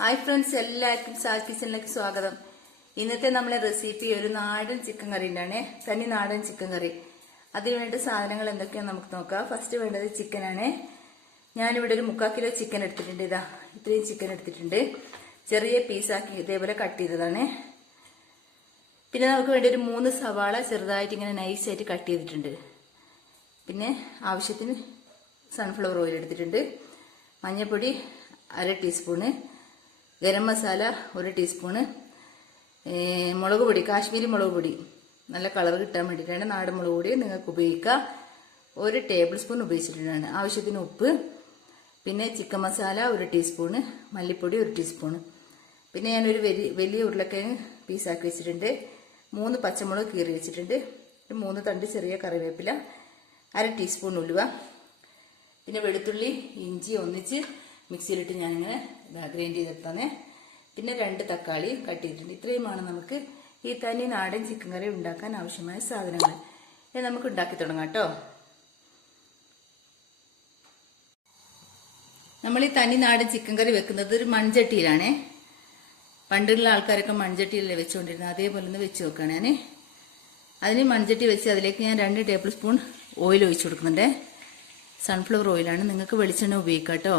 Hi friends, എല്ലാവർക്കും സാൽ കിച്ചണിലേക്ക് സ്വാഗതം. ഇന്നത്തെ നമ്മളെ റെസിപ്പി ഒരു നാടൻ ചിക്കൻ കറി ഉണ്ടാണ്. തനി നാടൻ ചിക്കൻ കറി. അതിനുവേണ്ട സാധനങ്ങൾ എന്തൊക്കെയാണെന്ന് നമുക്ക് നോക്കാം. ഫസ്റ്റ് വേണ്ടത് ചിക്കനാണ്. ഞാനിവിടെ ഒരു 3/4 കിലോ ചിക്കൻ എടുത്തിട്ടുണ്ട്. ഇതാ ഇത്രയും ചിക്കൻ എടുത്തിട്ടുണ്ട്. ചെറിയ പീസാക്കി ഇതേപോലെ കട്ട് ചെയ്തതാണ്. പിന്നെ നമുക്ക് വേണ്ടി ഒരു 3 സവാള ചെറുതായിട്ട് ഇങ്ങനെ നൈസായിട്ട് കട്ട് ചെയ്തിട്ടുണ്ട്. പിന്നെ ആവശ്യത്തിന് സൺഫ്ലവർ ഓയിൽ എടുത്തിട്ടുണ്ട്. മഞ്ഞൾപ്പൊടി 1/2 ടീസ്പൂണ്, ഗരം മസാല 1 ടീസ്പൂണ്, മുളക് പൊടി കാശ്മീരി മുളക് പൊടി നല്ല കളർ കിട്ടാൻ വേണ്ടിയിട്ടാണ്. നാടൻ മുളക് പൊടി നിങ്ങൾക്ക് ഉപയോഗിക്കാം. 1 ടേബിൾ സ്പൂൺ ഉപയോഗിച്ചിട്ടുണ്ടാണ്. ആവശ്യത്തിന് ഉപ്പ്, പിന്നെ ചിക്കൻ മസാല 1 ടീസ്പൂണ്, മല്ലിപ്പൊടി 1 ടീസ്പൂണ്. പിന്നെ ഞാനൊരു വലിയ ഉരുളക്കിഴങ്ങ് പീസാക്കി വെച്ചിട്ടുണ്ട്. 3 പച്ചമുളക് കീറി വെച്ചിട്ടുണ്ട്. 3 തണ്ട് ചെറിയ കറിവേപ്പില, 1/2 ടീസ്പൂൺ ഉലുവ, പിന്നെ വെളുത്തുള്ളി ഇഞ്ചി ഒന്നിച്ച് മിക്സിയിലിട്ട് ഞാനിങ്ങനെ ഗ്രൈൻഡ് ചെയ്തെടുത്താന്നേ. പിന്നെ 2 തക്കാളി കട്ട് ചെയ്തിട്ടുണ്ട്. ഇത്രയുമാണ് നമുക്ക് ഈ തനി നാടൻ ചിക്കൻ കറി ഉണ്ടാക്കാൻ ആവശ്യമായ സാധനങ്ങൾ. ഇത് നമുക്ക് ഉണ്ടാക്കി തുടങ്ങാം കേട്ടോ. നമ്മൾ ഈ തനി നാടൻ ചിക്കൻ കറി വെക്കുന്നത് ഒരു മൺചട്ടിയിലാണേ. പണ്ടുള്ള ആൾക്കാരൊക്കെ മൺചട്ടിയിലല്ലേ വെച്ചുകൊണ്ടിരുന്നത്, അതേപോലെ ഒന്ന് വെച്ച് നോക്കുകയാണ് ഞാൻ. അതിന് മൺചട്ടി വെച്ച് അതിലേക്ക് ഞാൻ 2 ടേബിൾ സ്പൂൺ ഓയിൽ ഒഴിച്ചു കൊടുക്കുന്നുണ്ട്. സൺഫ്ലവർ ഓയിലാണ്. നിങ്ങൾക്ക് വെളിച്ചെണ്ണ ഉപയോഗിക്കാം കേട്ടോ.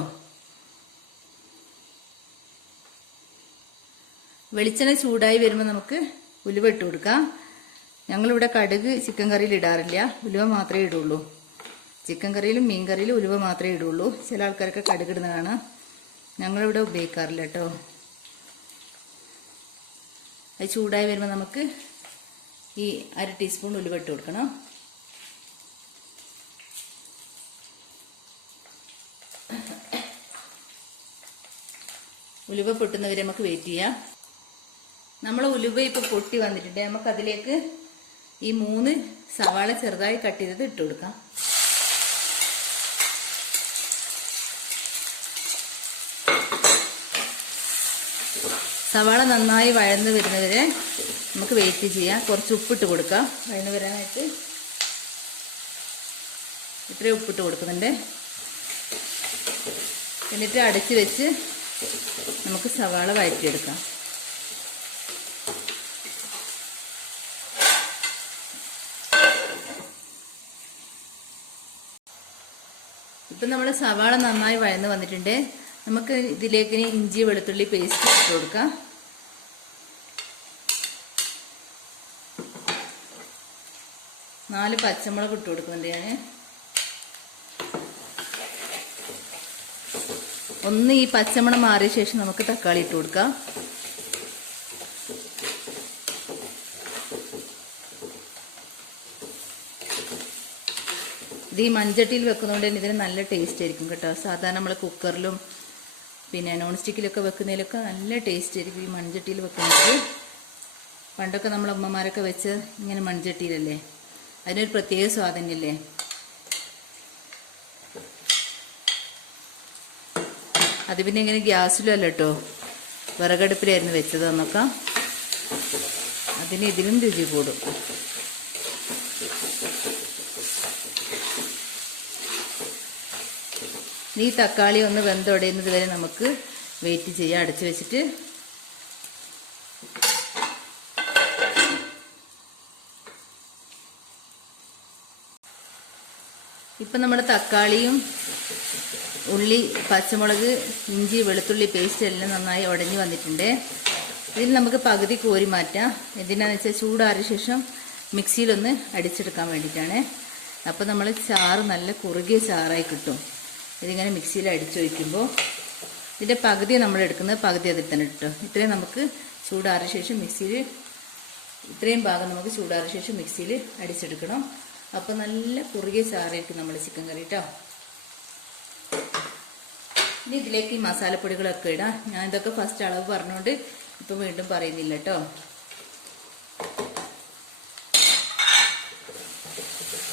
വെളിച്ചെണ്ണ ചൂടായി വരുമ്പോൾ നമുക്ക് ഉലുവ ഇട്ട് കൊടുക്കാം. ഞങ്ങളിവിടെ കടുക് ചിക്കൻ കറിയിൽ ഇടാറില്ല, ഉലുവ മാത്രമേ ഇടുള്ളൂ. ചിക്കൻ കറിയിലും മീൻ കറിയിലും ഉലുവ മാത്രമേ ഇടുള്ളൂ. ചില ആൾക്കാരൊക്കെ കടുക് ഇടുന്ന കാണാം. ഞങ്ങളിവിടെ ഉപയോഗിക്കാറില്ല കേട്ടോ. അത് ചൂടായി വരുമ്പോൾ നമുക്ക് ഈ 1/2 ടീസ്പൂൺ ഉലുവ ഇട്ട് കൊടുക്കണം. ഉലുവ പൊട്ടുന്നവരെ നമുക്ക് വെയിറ്റ് ചെയ്യാം. നമ്മൾ ഉലുവ ഇപ്പൊ പൊട്ടി വന്നിട്ടുണ്ട്. നമുക്ക് അതിലേക്ക് ഈ 3 സവാള ചെറുതായി കട്ട് ചെയ്തത് ഇട്ട് കൊടുക്കാം. സവാള നന്നായി വഴന്ന് വരുന്നവരെ നമുക്ക് വെയിറ്റ് ചെയ്യാം. കുറച്ച് ഉപ്പിട്ട് കൊടുക്കാം. വഴന്ന് വരാനായിട്ട് ഇത്രയും ഉപ്പിട്ട് കൊടുക്കുന്നുണ്ട്. എന്നിട്ട് അടച്ച് വെച്ച് നമുക്ക് സവാള വഴറ്റിയെടുക്കാം. ഇപ്പം നമ്മുടെ സവാള നന്നായി വഴന്ന് വന്നിട്ടുണ്ട്. നമുക്ക് ഇതിലേക്ക് ഇഞ്ചി വെളുത്തുള്ളി പേസ്റ്റ് ഇട്ട് കൊടുക്കാം. നാല് പച്ചമുളക് ഇട്ട് കൊടുക്കുന്നുണ്ട് ഞാൻ. ഒന്ന് ഈ പച്ചമണം മാറിയ ശേഷം നമുക്ക് തക്കാളി ഇട്ട് കൊടുക്കാം. ഇത് ഈ മൺചട്ടിയിൽ വെക്കുന്നതുകൊണ്ട് തന്നെ ഇതിന് നല്ല ടേസ്റ്റ് ആയിരിക്കും കേട്ടോ. സാധാരണ നമ്മൾ കുക്കറിലും പിന്നെ നോൺ സ്റ്റിക്കിലൊക്കെ വെക്കുന്നതിലൊക്കെ നല്ല ടേസ്റ്റ് ആയിരിക്കും ഈ മൺചട്ടിയിൽ വെക്കുന്നത്. പണ്ടൊക്കെ നമ്മളെ അമ്മമാരൊക്കെ വെച്ച് ഇങ്ങനെ മൺചട്ടിയിലല്ലേ, അതിനൊരു പ്രത്യേക സ്വാദന്യല്ലേ. അത് പിന്നെ ഇങ്ങനെ ഗ്യാസിലും അല്ല കേട്ടോ, വിറകടുപ്പിലായിരുന്നു വെച്ചത് എന്നൊക്കെ. അതിന് ഇതിലും രുചി കൂടും. ഈ തക്കാളി ഒന്ന് വെന്തുടയുന്നത് വരെ നമുക്ക് വെയിറ്റ് ചെയ്യാം അടച്ചു വെച്ചിട്ട്. ഇപ്പം നമ്മുടെ തക്കാളിയും ഉള്ളി പച്ചമുളക് ഇഞ്ചി വെളുത്തുള്ളി പേസ്റ്റ് എല്ലാം നന്നായി ഉടഞ്ഞു വന്നിട്ടുണ്ട്. ഇതിൽ നമുക്ക് പകുതി കോരി മാറ്റാം. എന്തിനാന്ന് വെച്ചാൽ ചൂടാറിയ ശേഷം മിക്സിയിലൊന്ന് അടിച്ചെടുക്കാൻ വേണ്ടിയിട്ടാണ്. അപ്പോൾ നമ്മൾ ചാറ് നല്ല കുറുകിയ ചാറായി കിട്ടും. ഇതിങ്ങനെ മിക്സിയിൽ അടിച്ചു വയ്ക്കുമ്പോൾ ഇതിൻ്റെ പകുതി നമ്മൾ എടുക്കുന്നത്, പകുതി അതിൽ തന്നെ ഇട്ടു. ഇത്രയും നമുക്ക് ചൂടാറിയ ശേഷം മിക്സിയിൽ, ഇത്രയും ഭാഗം നമുക്ക് ചൂടാറിയ ശേഷം മിക്സിയിൽ അടിച്ചെടുക്കണം. അപ്പോൾ നല്ല കുറുകിയ ചാറായിരിക്കും നമ്മുടെ ചിക്കൻ കറി കേട്ടോ. ഇനി ഇതിലേക്ക് ഈ മസാലപ്പൊടികളൊക്കെ ഇടാം. ഞാൻ ഇതൊക്കെ ഫസ്റ്റ് അളവ് പറഞ്ഞുകൊണ്ട് ഇപ്പം വീണ്ടും പറയുന്നില്ല കേട്ടോ.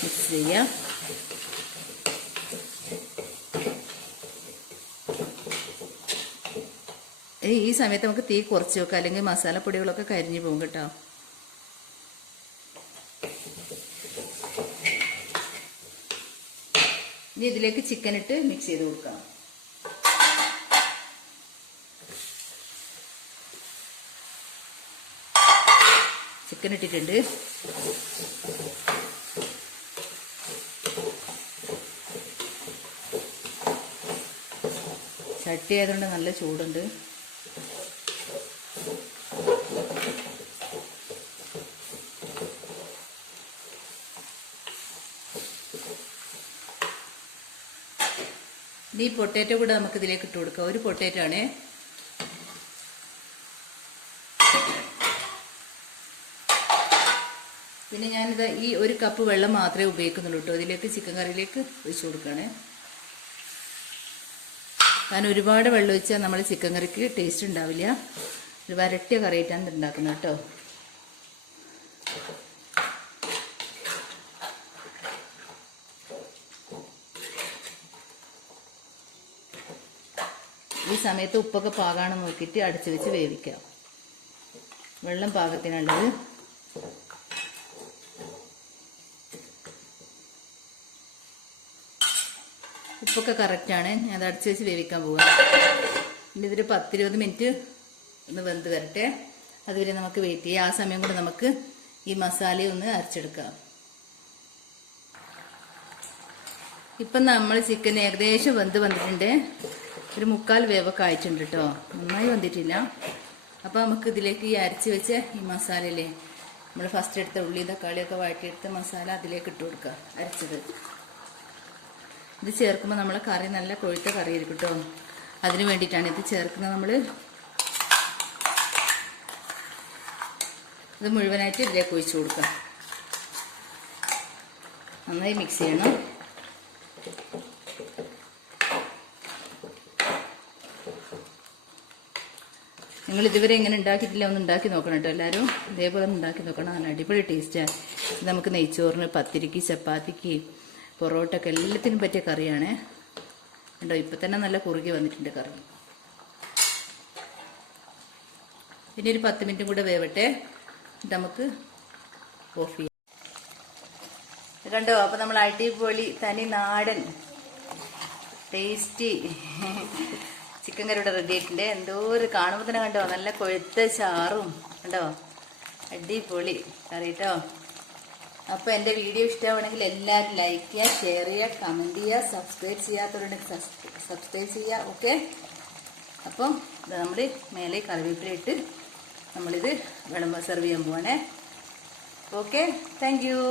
മിക്സ് ചെയ്യാം. ഈ സമയത്ത് നമുക്ക് തീ കുറച്ച് വെക്കാം, അല്ലെങ്കിൽ മസാലപ്പൊടികളൊക്കെ കരിഞ്ഞു പോകും കേട്ടോ. ഇനി ഇതിലേക്ക് ചിക്കൻ ഇട്ട് മിക്സ് ചെയ്ത് കൊടുക്കാം. ചിക്കൻ ഇട്ടിട്ടുണ്ട്. ചട്ടി ആയതുകൊണ്ട് നല്ല ചൂടുണ്ട്. ഈ പൊട്ടാറ്റോ കൂടെ നമുക്ക് ഇതിലേക്ക് ഇട്ട് കൊടുക്കാം. ഒരു പൊട്ടാറ്റോ ആണ്. പിന്നെ ഞാനിത് ഈ ഒരു കപ്പ് വെള്ളം മാത്രമേ ഉപയോഗിക്കുന്നുള്ളൂ കേട്ടോ. ഇതിലേക്ക് ചിക്കൻ കറിയിലേക്ക് ഒഴിച്ചു കൊടുക്കുകയാണ്. കാരണം ഒരുപാട് വെള്ളം ഒഴിച്ചാൽ നമ്മൾ ചിക്കൻ കറിക്ക് ടേസ്റ്റ് ഉണ്ടാവില്ല. ഒരു വരട്ടിയ കറിയിട്ടാണ് ഉണ്ടാക്കുന്നത് കേട്ടോ. ഈ സമയത്ത് ഉപ്പൊക്കെ പാകാണെന്ന് നോക്കിയിട്ട് അടച്ചു വെച്ച് വേവിക്കാം. വെള്ളം പാകത്തിനുള്ളത്. ഉപ്പൊക്കെ കറക്റ്റാണ്. ഞാൻ അത് അടച്ചു വെച്ച് വേവിക്കാൻ പോവുക. ഇനി ഇതൊരു 10-20 മിനിറ്റ് ഒന്ന് വെന്ത് വരട്ടെ. അതുവരെ നമുക്ക് വെയിറ്റ് ചെയ്യാം. ആ സമയം കൊണ്ട് നമുക്ക് ഈ മസാല ഒന്ന് അരച്ചെടുക്കാം. ഇപ്പം നമ്മൾ ചിക്കൻ ഏകദേശം വെന്ത് വന്നിട്ടുണ്ട്. ഒരു 3/4 വേവൊക്കെ ആയിട്ടുണ്ട് കേട്ടോ. നന്നായി വന്നിട്ടില്ല. അപ്പോൾ നമുക്ക് ഇതിലേക്ക് ഈ അരച്ച് വെച്ച ഈ മസാലയില്ലേ, നമ്മൾ ഫസ്റ്റ് എടുത്ത ഉള്ളി തക്കാളിയൊക്കെ വഴറ്റിയെടുത്ത മസാല അതിലേക്ക് ഇട്ട് കൊടുക്കുക. അരച്ചത് ഇത് ചേർക്കുമ്പോൾ നമ്മളെ കറി നല്ല കൊഴുത്ത കറി ആയിരിക്കും കേട്ടോ. അതിന് വേണ്ടിയിട്ടാണ് ഇത് ചേർക്കുന്നത്. നമ്മൾ ഇത് മുഴുവനായിട്ട് ഇതിലേക്ക് ഒഴിച്ചു കൊടുക്കുക. നന്നായി മിക്സ് ചെയ്യണം. നിങ്ങൾ ഇതുവരെ ഇങ്ങനെ ഉണ്ടാക്കിയിട്ടില്ല, ഒന്ന് ഉണ്ടാക്കി നോക്കണം കേട്ടോ. എല്ലാവരും ഇതേപോലെ ഒന്ന് ഉണ്ടാക്കി നോക്കണം. നല്ല അടിപൊളി ടേസ്റ്റാണ്. ഇത് നമുക്ക് നെയ്ച്ചോറിന്, പത്തിരിക്ക്, ചപ്പാത്തിക്ക്, പൊറോട്ടയ്ക്ക് എല്ലാത്തിനും പറ്റിയ കറിയാണ് കേട്ടോ. ഇപ്പം തന്നെ നല്ല കുറുകി വന്നിട്ടുണ്ട് കറി. പിന്നെ ഒരു 10 മിനിറ്റും കൂടെ വേവട്ടെ. നമുക്ക് ഓഫ് ചെയ്യാം കണ്ടോ. അപ്പം നമ്മൾ അടിപൊളി തനി നാടൻ ടേസ്റ്റി ചിക്കൻ കറി ഇവിടെ റെഡി ആയിട്ടുണ്ട്. എന്തോ ഒരു കാണുമ്പോൾ തന്നെ കണ്ടോ, നല്ല കൊഴുത്ത ചാറും കണ്ടോ, അടിപൊളി കറി കേട്ടോ. അപ്പോൾ എൻ്റെ വീഡിയോ ഇഷ്ടമാണെങ്കിൽ എല്ലാവരും ലൈക്ക് ചെയ്യുക, ഷെയർ ചെയ്യുക, കമൻറ്റ് ചെയ്യുക. സബ്സ്ക്രൈബ് ചെയ്യാത്തവരുണ്ടെങ്കിൽ സബ്സ്ക്രൈബ് ചെയ്യുക. ഓക്കെ. അപ്പം നമ്മൾ മേലെ കറിവേപ്പില ഇട്ട് നമ്മളിത് സെർവ് ചെയ്യാൻ പോവാണേ. Okay, thank you.